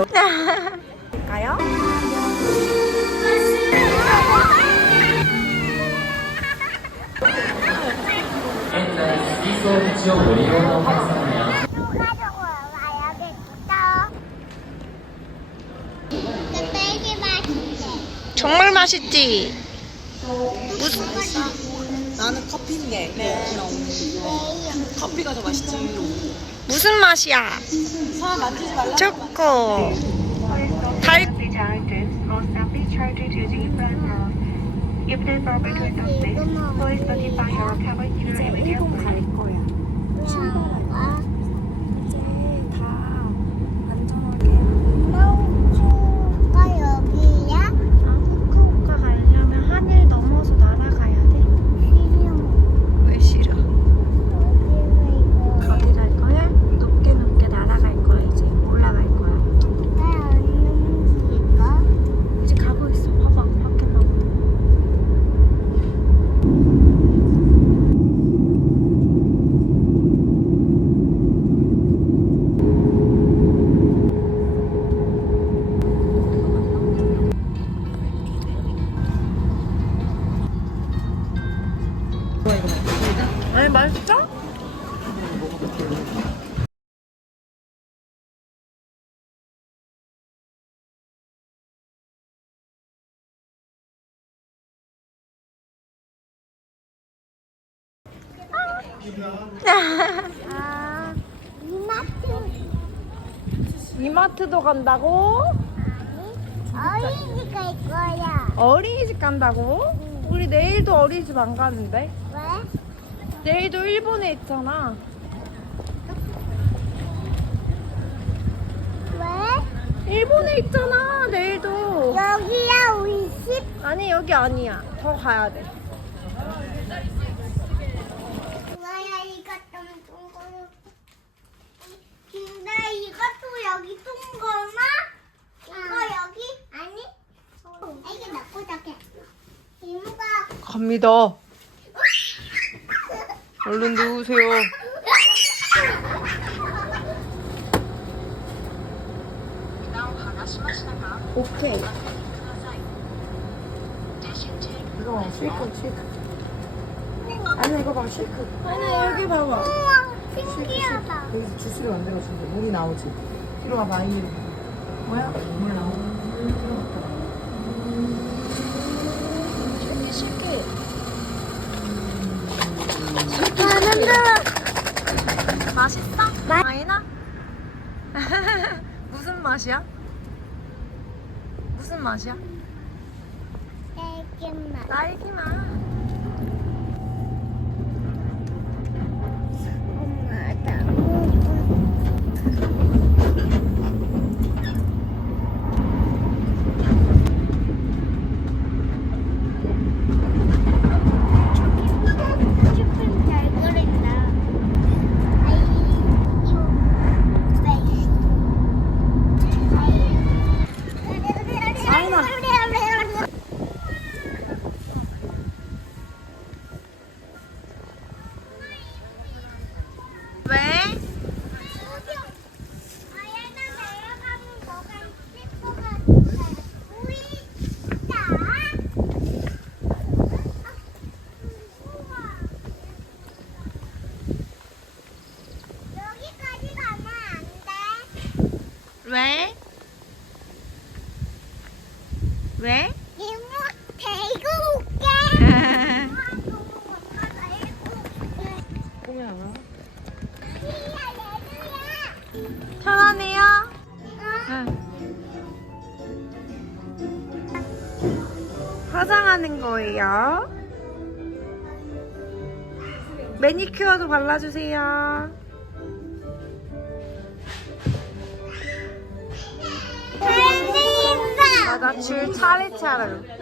여... 가요? 음. 정말 맛있지? 무슨 나는 커피인데 커피가 더 맛있지 무슨 맛이야? 사 만지지 말라 초코. 달. 아, 다 안전하게. 후쿠오카 여기야? 아, 후쿠오카 가려면 하늘 넘어서 날아가야 돼. 싫어. 왜 싫어? 여기가 어디 갈 거야? 높게 높게 날아갈 거야, 이제. 올라갈 거야. 이거 왜안 움직여? 이제 가고 있어. 봐봐, 밖에 나고. 아니 맛있어? 아, 이마트 이마트도 간다고? 어린이 갈 거야. 어린이집 간다고? 우리 내일도 어린이집 안 가는데? 왜? 내일도 일본에 있잖아. 왜? 일본에 있잖아, 내일도. 여기야 우리 집. 아니, 여기 아니야. 더 가야 돼. 뭐야 이거 좀 둥근. 근데 이것도 여기 둥근아? 이거 여기? 아니? 이게 나쁘다게 이모가 갑니다. 얼른 누우세요. 오케이. 이거 쉐이크 쉐이크 아니 이거 봐 쉐이크 아니, 여기 봐봐. 신기하다. 여기서 주스를 만들어준대 물이 나오지 이리 와봐 이 뭐야? 물 나오고 쉽게, 쉽게. 맛있어? 아니나? 무슨 맛이야? 무슨 맛이야? 애기만. 딸기 맛. 엄마 나 슈핑 잘 그린다. 아이나. 왜? 거예요. 매니큐어도 발라주세요. 맞아, 줄 차례차례.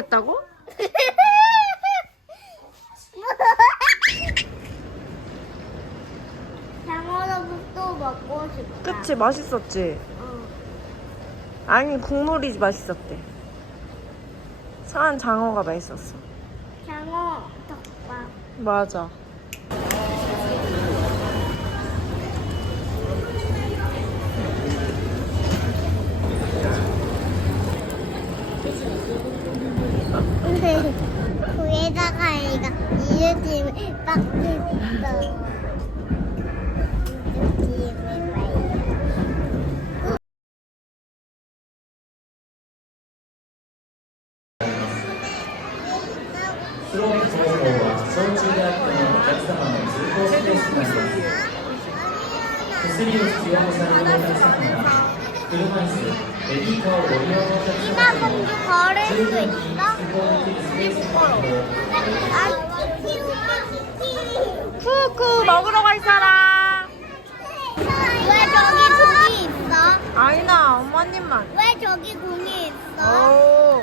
좋겠다고? 장어도 먹고 싶다. 그치 맛있었지? 어. 아니 국물이 맛있었대 산 장어가 맛있었어 장어 덮밥. 맞아 이마 공주 걸을 수 있어? 아, 키우면 후쿠 먹으러 갈 사람. 왜 저기 공이 있어? 아이나 어머님만 왜 저기 공이 있어? 오.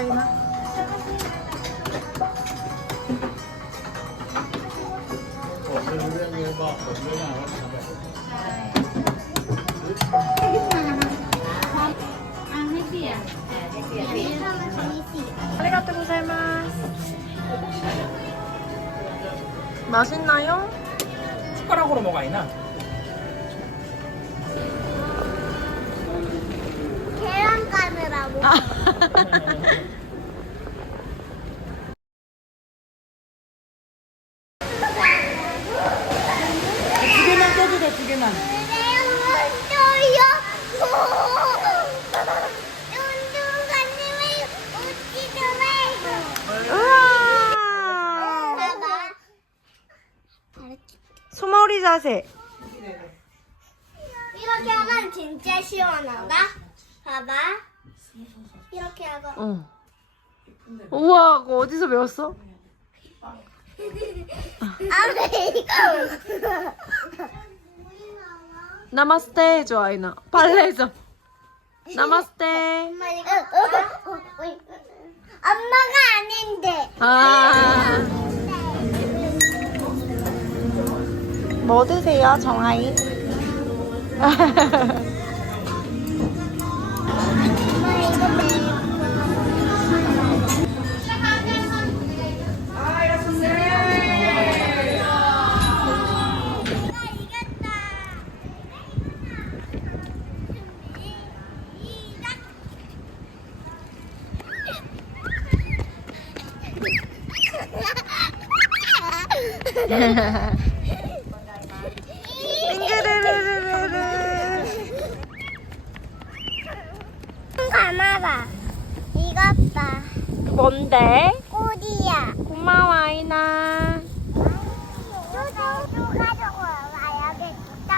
까줘 아이나. 아리가또 고자이마스. 맛있나요? 숟가락으로 먹어 아이나. 계란 까느라고. 두 개만 떼도 돼, 두 개만. 우와. 소머리 자세. 이렇게 하면 진짜 시원하다. 봐봐. 이렇게 하고. 어. 우와, 그거 어디서 배웠어? 아메리카. 나마스테 해줘, 아이나. 발레에서. 나마스테. 엄마 이거 엄마가 아닌데. 아. 뭐 드세요, 정아이? 감아봐. 이것 봐. 뭔데? 꼬리야. 고마워, 아이나. 뚜뚜 가지고 와야겠다.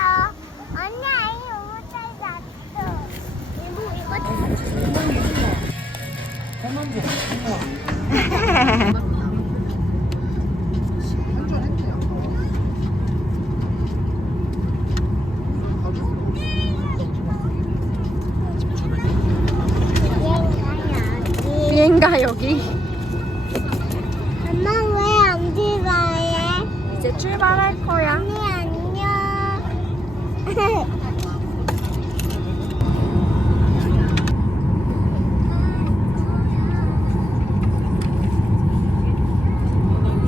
언니 아이 너무 잘 잤어. 이모 이거 그만 줘. 비행가